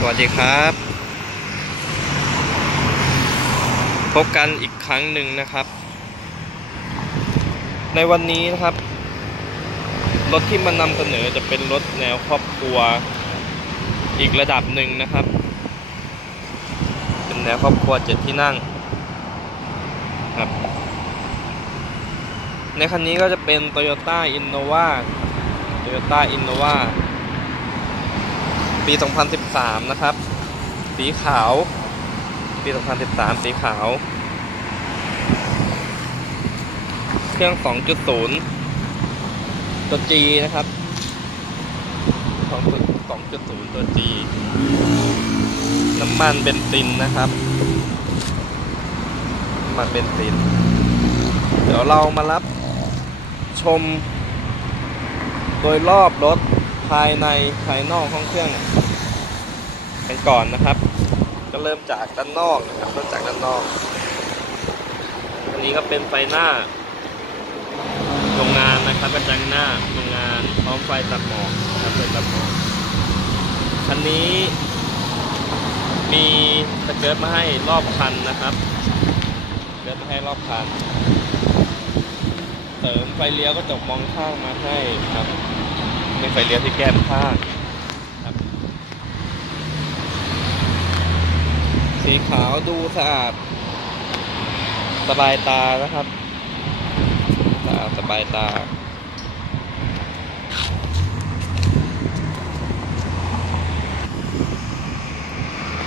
สวัสดีครับ พบกันอีกครั้งหนึ่งนะครับ ในวันนี้นะครับ รถที่มานำเสนอจะเป็นรถแนวครอบครัว อีกระดับหนึ่งนะครับ เป็นแนวครอบครัวเจ็ดที่นั่งครับในคันนี้ก็จะเป็น Toyota Innova Toyota Innova ปี 2013 นะครับ สีขาว ปี 2013 สีขาว เครื่อง 2.0 ตัว G นะครับ 2.0 ตัว G น้ำมันเบนซินนะครับน้ำมันเบนซิน เดี๋ยวเรามารับชมโดยรอบรถ ภายในภายนอกห้องเครื่องกันก่อนนะครับ ก็เริ่มจากด้านนอกนะครับเริ่มจากด้านนอกอันนี้ก็เป็นไฟหน้าโรงงานนะครับกระจังหน้าโรงงานพร้อมไฟตัดหมอกนะครับไฟตัดหมอกคันนี้มีสเกิร์ตมาให้รอบคันนะครับสเกิร์ตมาให้รอบคัน เสริมไฟเลี้ยวก็จกมองข้างมาให้ครับ มีไฟเลี้ยวที่แก้มข้างสีขาวดูสะอาด สบายตานะครับ สะอาดสบายตา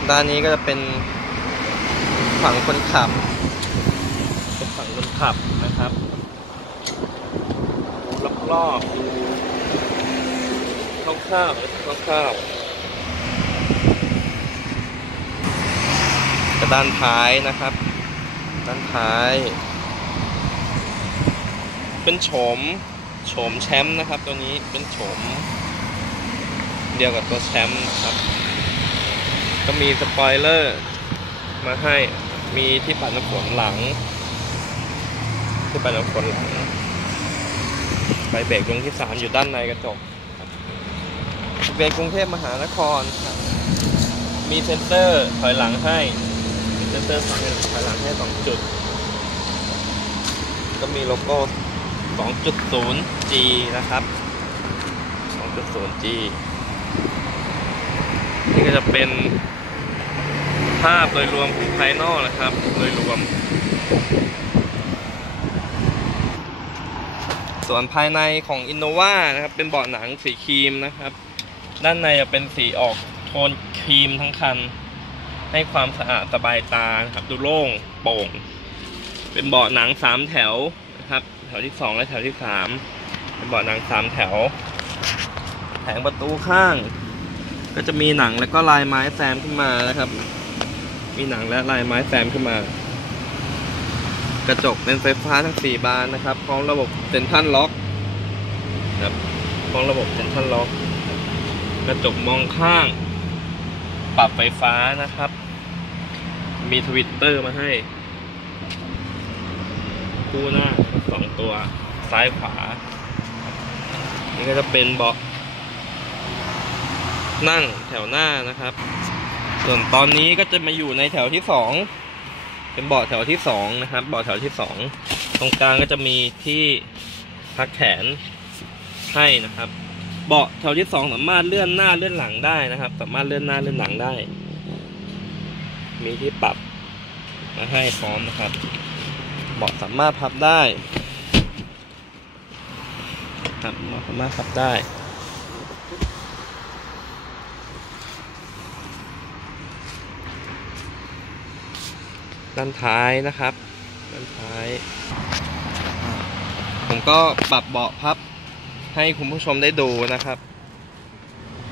ด้านนี้ก็จะเป็นฝั่งคนขับ เป็นฝั่งคนขับนะครับดูรอบๆดู คร่าวๆคร่าวๆกระด้านท้ายนะครับ ด้านท้าย เป็นโฉมโฉมแชมป์นะครับ ตัวนี้เป็นโฉมเดียวกับตัวแชมป์นะครับ ก็มีสปอยเลอร์ มาให้มีที่ปัดน้ำฝนหลัง ที่ปัดน้ำฝนหลังไฟเบรกดวงที่สามอยู่ด้านในกระจก เบียนกรุงเทพมหานคร มีเซ็นเซอร์ถอยหลังให้ มีเซ็นเซอร์ถอยหลังให้สองจุด ก็มีโลโก้ 2.0G นะครับ 2.0G นี่ก็จะเป็นภาพโดยรวมของภายนอกนะครับ โดยรวม ส่วนภายในของ Innova นะครับ เป็นเบาะหนังสีครีมนะครับ ด้านในจะเป็นสีออกโทนครีมทั้งคัน ให้ความสะอาดสบายตาครับ ดูโล่งโปร่ง เป็นเบาะหนังสามแถวนะครับ แถวที่สองและแถวที่สามเป็นเบาะหนังสามแถว แผงประตูข้าง ก็จะมีหนังแล้วก็ลายไม้แซมขึ้นมานะครับ มีหนังและลายไม้แซมขึ้นมา กระจกเป็นไฟฟ้าทั้งสี่บานนะครับพร้อมระบบเซ็นทรัลล็อกครับพร้อมระบบเซ็นทรัลล็อก กระจกมองข้าง ปรับไฟฟ้านะครับ มีทวิตเตอร์มาให้ คู่หน้าสองตัวซ้ายขวา นี่ก็จะเป็นเบาะนั่งแถวหน้านะครับ ส่วนตอนนี้ก็จะมาอยู่ในแถวที่สองเป็นเบาะแถวที่สองนะครับเบาะแถวที่สองตรงกลางก็จะมีที่พักแขนให้นะครับ เบาะแถวที่สองสามารถเลื่อนหน้าเลื่อนหลังได้นะครับ สามารถเลื่อนหน้าเลื่อนหลังได้ มีที่ปรับมาให้พร้อมนะครับ เบาะสามารถพับได้ครับเบาะสามารถพับได้ด้านท้ายนะครับ ด้านท้าย ผมก็ปรับเบาะพับ ให้คุณผู้ชมได้ดูนะครับ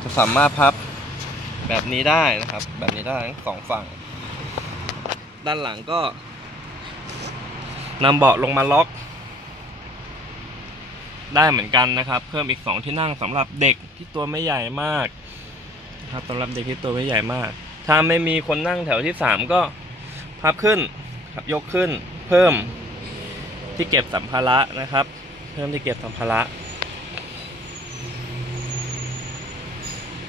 จะสามารถพับแบบนี้ได้นะครับ แบบนี้ได้ทั้งสองฝั่ง ด้านหลังก็นำเบาะลงมาล็อก ได้เหมือนกันนะครับ เพิ่มอีกสองที่นั่งสำหรับเด็กที่ตัวไม่ใหญ่มากนะครับสำหรับเด็กที่ตัวไม่ใหญ่มาก ถ้าไม่มีคนนั่งแถวที่สามก็พับขึ้นครับยกขึ้น เพิ่มที่เก็บสัมภาระนะครับ เพิ่มที่เก็บสัมภาระ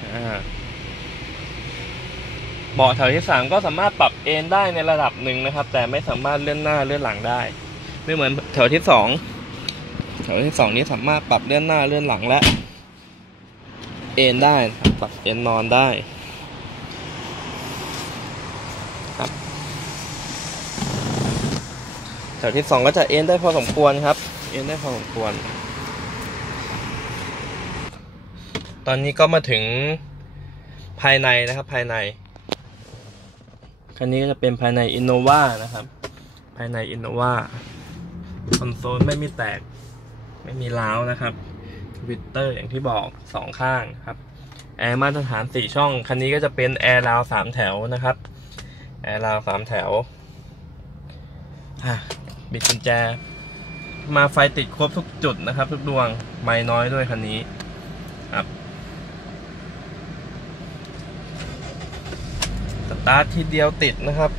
อ่า เบาะแถวที่สามก็สามารถปรับเอนได้ในระดับหนึ่งนะครับ แต่ไม่สามารถเลื่อนหน้าเลื่อนหลังได้ ไม่เหมือนแถวที่สองแถวที่สองนี้สามารถปรับเลื่อนหน้าเลื่อนหลังและ เอนได้ครับปรับเอนนอนได้ครับแถวที่สองก็จะเอนได้พอสมควรครับ เอนได้พอสมควร ตอนนี้ก็มาถึงภายในนะครับภายใน คันนี้ก็จะเป็นภายใน Innova นะครับ ภายใน Innova คอนโซลไม่มีแตก ไม่มีร้าวนะครับวิตเตอร์อย่างที่บอกสองข้างครับ แอร์มาตรฐานสี่ช่อง คันนี้ก็จะเป็นแอร์ราวสามแถวนะครับ แอร์ราวสามแถวอะบิดกุญแจ มาไฟติดครบทุกจุดนะครับ ทุกดวง ไม่น้อยด้วยคันนี้ ครับ สตาร์ททีเดียวติดนะครับ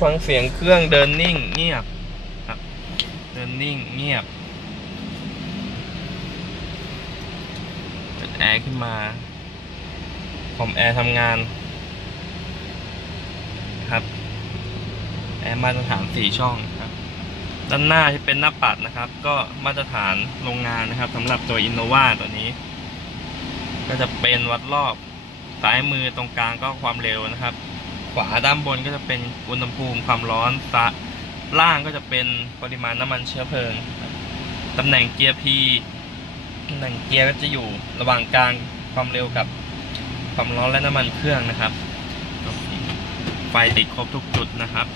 ฟังเสียงเครื่องเดินนิ่งเงียบครับ เดินนิ่งเงียบเปิดแอร์ขึ้นมาคอมแอร์ทำงานครับแอร์มาตรฐานสี่ช่องครับ ด้านหน้าที่เป็นหน้าปัดนะครับ ก็มาตรฐานโรงงานนะครับสำหรับตัว Innova ตัวนี้ ก็จะเป็นวัดรอบซ้ายมือตรงกลางก็ความเร็วนะครับ ขวาด้านบนก็จะเป็นอุณหภูมิความร้อนซะล่างก็จะเป็นปริมาณน้ำมันเชื้อเพลิงตำแหน่งเกียร์ P ตำแหน่งเกียร์ก็จะอยู่ระหว่างกลางความเร็วกับความร้อนและน้ำมันเครื่องนะครับ ไฟติดครบทุกจุดนะครับ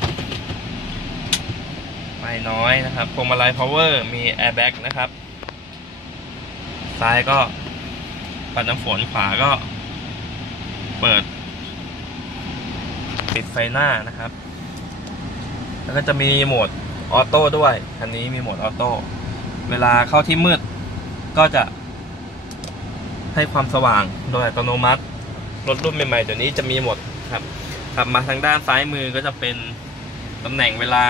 ไฟน้อยนะครับพวงมาลัย power มีแอร์แบ็กนะครับ ซ้ายก็ปัดน้ำฝนขวาก็เปิด ปิดไฟหน้านะครับ แล้วก็จะมีโหมดออโต้ด้วยอันนี้มีโหมดออโต้เวลาเข้าที่มืดก็จะ ให้ความสว่างโดยอัตโนมัติรถรุ่นใหม่ๆเดี๋ยวนี้จะมีหมดครับขับมาทางด้านซ้ายมือก็จะเป็นตำแหน่งเวลา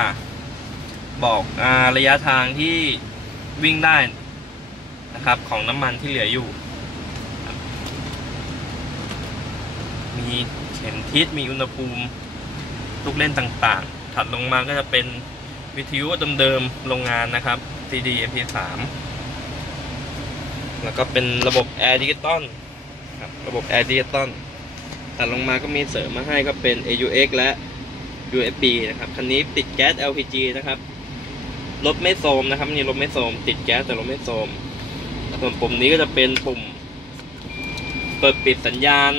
บอกอาระยะทางที่วิ่งได้นะครับ ของน้ำมันที่เหลืออยู่ มี เข็มทิศมีอุณหภูมิลูกเล่นต่างๆ ถัดลงมาก็จะเป็นวิทยุเดิมๆโรงงานนะครับ CD MP3 แล้วก็เป็นระบบแอร์ดิจิตอลครับระบบแอร์ดิจิตอลถัดลงมาก็มีเสริมมาให้ก็เป็น AUX และ USB นะครับคันนี้ติดแก๊ส LPG นะครับรถไม่โซมนะครับนี่รถไม่โซม ติดแก๊สแต่รถไม่โซมส่วนปุ่มนี้ก็จะเป็นปุ่ม เปิดปิดสัญญาณ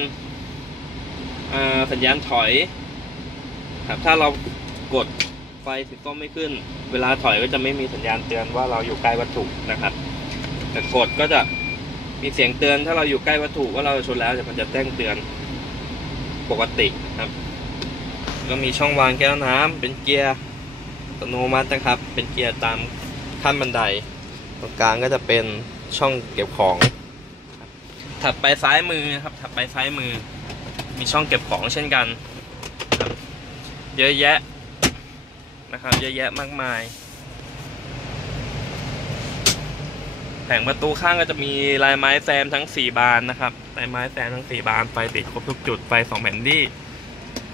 สัญญาณถอยครับถ้าเรากดไฟสีส้มไม่ขึ้น เวลาถอยก็จะไม่มีสัญญาณเตือนว่าเราอยู่ใกล้วัตถุนะครับ แต่กดก็จะมีเสียงเตือน ถ้าเราอยู่ใกล้วัตถุว่าเราชนแล้วแต่มันจะแจ้งเตือนปกติครับ ก็มีช่องวางแก้วน้ำเป็นเกียร์อัตโนมัตินะครับ เป็นเกียร์ตามขั้นบันได ตรงกลางก็จะเป็นช่องเก็บของ ถัดไปซ้ายมือครับ ถัดไปซ้ายมือ มีช่องเก็บของเช่นกัน เยอะแยะนะครับ เยอะแยะมากมาย แผงประตูข้างก็จะมีลายไม้แซมทั้ง 4 บานนะครับ ลายไม้แซมทั้ง 4 บาน ไฟติดครบทุกจุด ไฟ2แผ่นดี้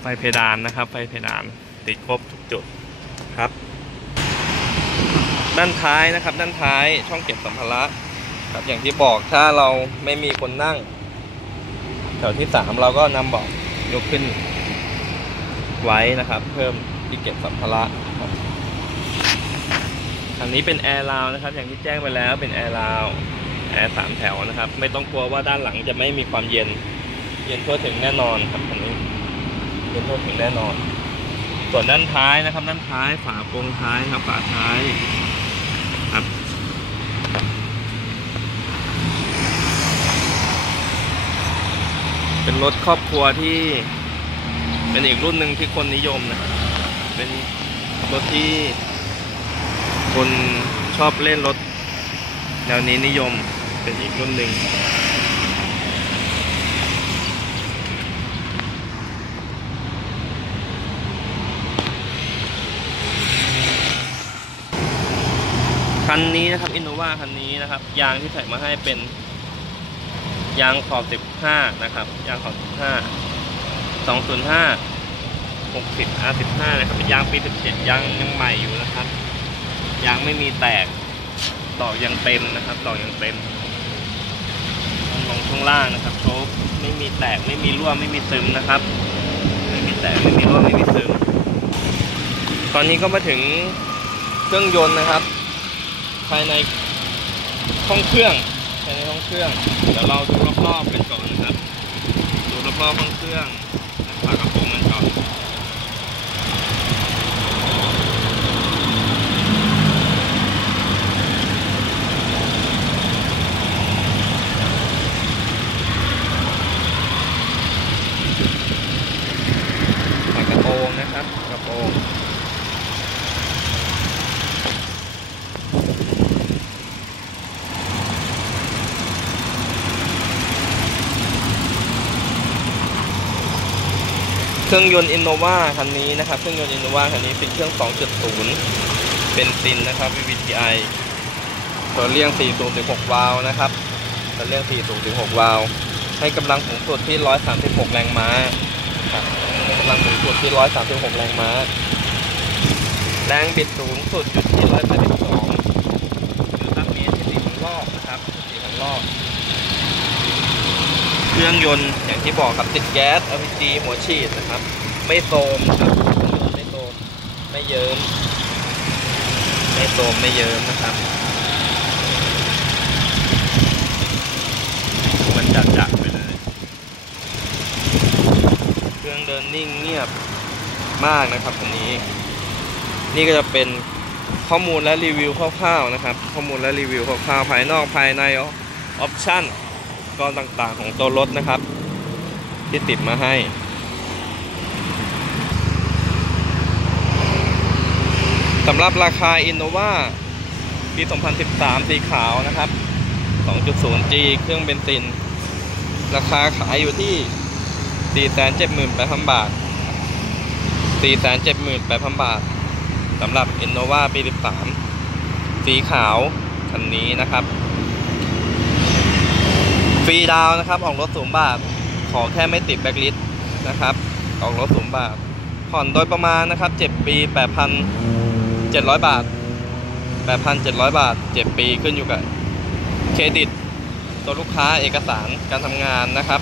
ไฟเพดานนะครับ ไฟเพดานติดครบทุกจุดครับ ด้านท้ายนะครับ ด้านท้ายช่องเก็บสัมภาระครับอย่างที่บอกถ้าเราไม่มีคนนั่ง ถวที่สามเราก็นำเบาะยกขึ้นไว้นะครับ เพิ่มที่เก็บสัมภาระอันนี้เป็นแอร์ราวนะครับ อย่างที่แจ้งไปแล้วเป็นแอร์ราวแอร์สามแถวนะครับ ไม่ต้องกลัวว่าด้านหลังจะไม่มีความเย็น เย็นทั่วถึงแน่นอนครับคันนี้เย็นทั่วถึงแน่นอน ส่วนด้านท้ายนะครับ ด้านท้ายฝาโปรงท้ายครับฝาท้ายครับ เป็นรถครอบครัวที่เป็นอีกรุ่นหนึ่งที่คนนิยมนะ เป็นรถที่คนชอบเล่นรถแนวนี้นิยมเป็นอีกรุ่นหนึ่งคันนี้นะครับอินโนวาคันนี้นะครับ ยางที่ใส่มาให้เป็น ยางขอบ 15 นะครับยางขอบ 15 205 60 R15 นะครับเป็นยางปี 17ยางยังใหม่อยู่นะครับยางไม่มีแตกดอกยังเต็มนะครับดอกยังเต็มช่วงลงช่วงล่างนะครับโชคไม่มีแตกไม่มีรั่วไม่มีซึมนะครับ ไม่มีแตกไม่มีรั่วไม่มีซึม ตอนนี้ก็มาถึงเครื่องยนต์นะครับ ภายในห้องเครื่อง ภายในห้องเครื่อง เดี๋ยวเราดูรอบๆกันก่อนนะครับ ดูรอบๆห้องเครื่องและฝากระโปรงกันก่อนฝากระโปรงนะครับ กระโปรง รื่องยนต์ Innova คันนี้นะครับ เครื่องยนต์ Innova คันนี้เป็นเครื่อง 2.0 เป็นซินนะครับ VVTi ตัวเลี่ยง4 0 6วาล์วนะครับตัวเลี่ยง4 0 6วาล์วให้กำลังสูงสุดที่ 136 แรงม้าครับให้กำลังสูงสุดที่ 136 แรงม้า แรงบิดสูงสุดอยู่ที่ 182นิวตันเมตรที่สี่พันรอบนะครับสี่พันรอบ เครื่องยนต์อย่างที่บอกครับติดแก๊ส LPG หัวฉีดนะครับ ไม่โซมครับไม่โซมไม่เยิ้มไม่โซมไม่เยิ้มนะครับมันจัดจัดไปเลย เครื่องเดินนิ่งเงียบมากนะครับคันนี้ นี่ก็จะเป็นข้อมูลและรีวิวคร่าวๆนะครับ ข้อมูลและรีวิวคร่าวๆภายนอกภายในออปชั่น ก็ต่างๆของตัวรถนะครับ ที่ติดมาให้ สำหรับราคา Innova ปี 2013 สีขาวนะครับ 2.0G เครื่องเบนซิน ราคาขายอยู่ที่ 478,000 บาท 478,000 บาทสำหรับ Innova ปี 13 สีขาวคันนี้นะครับ ฟรีดาวนะครับ ออกรถสูงบาท ขอแค่ไม่ติดแบ็กลิสนะครับ ออกรถสูงบาท ผ่อนโดยประมาณนะครับ7ปี8,700 บาท 8,700 บาท 7 ปีขึ้นอยู่กับเครดิต ตัวลูกค้าเอกสารการทำงานนะครับ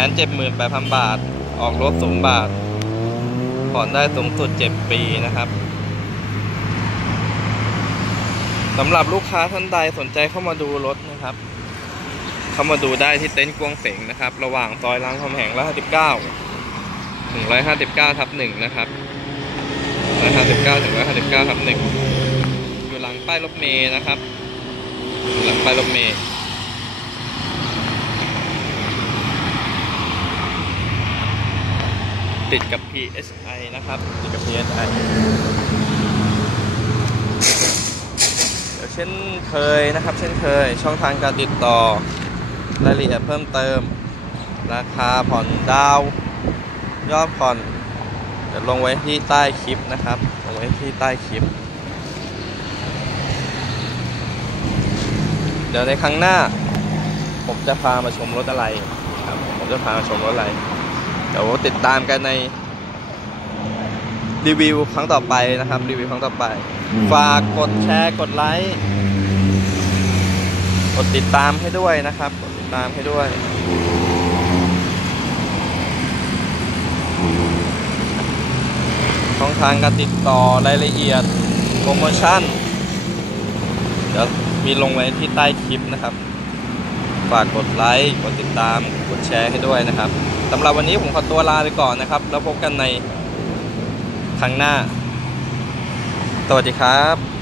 478,000 บาท ออกรถสูงบาท ผ่อนได้สูงสุด 7 ปีนะครับสำหรับลูกค้าท่านใดสนใจเข้ามาดูรถนะครับ เข้ามาดูได้ที่เต็นท์กวงเสงนะครับ ระหว่างซอยรามคำแหง159ถึง159ทับ1นะครับ159ถึง159ทับ1อยู่หลังป้ายรถเมย์นะครับอยู่หลังป้ายรถเมย์ติดกับ PSI นะครับ ติดกับ PSI เดี๋ยวเช่นเคยนะครับ เช่นเคย ช่องทางการติดต่อ รายละเอียดเพิ่มเติม ราคาผ่อนดาว ยอดผ่อนเดี๋ยวลงไว้ที่ใต้คลิปนะครับ ลงไว้ที่ใต้คลิป เดี๋ยวในครั้งหน้า ผมจะพามาชมรถอะไรครับ ผมจะพามาชมรถอะไร เดี๋ยวติดตามกันในรีวิวครั้งต่อไปนะครับ รีวิวครั้งต่อไป ฝากกดแชร์ กดไลค์ กดติดตามให้ด้วยนะครับกดติด ตามให้ด้วย ช่องทางการติดต่อรายละเอียดโปรโมชั่น เดี๋ยวมีลงไว้ที่ใต้คลิปนะครับ ฝากกดไลค์ กดติดตาม กดแชร์ให้ด้วยนะครับสำหรับวันนี้ผมขอตัวลาไปก่อนนะครับ แล้วพบกันในครั้งหน้า สวัสดีครับ